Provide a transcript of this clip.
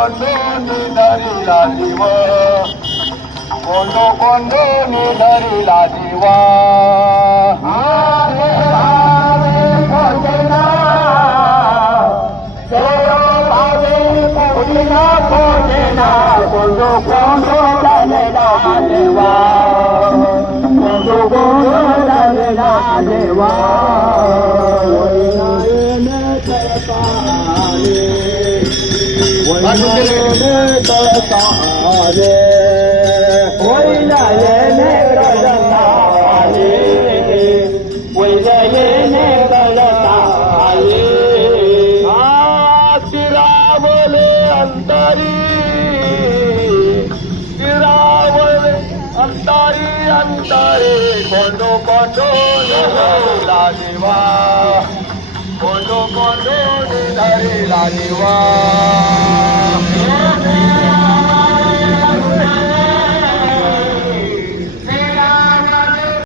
कोंडो निधरीला जीव कोंडो निधरीला जीवा आरे भावे खोजना कोंडो दलला देवा कोंडो दलला देवा अंतरी कोंडो निधरीला जीवा कोंडो निधरीला जीवा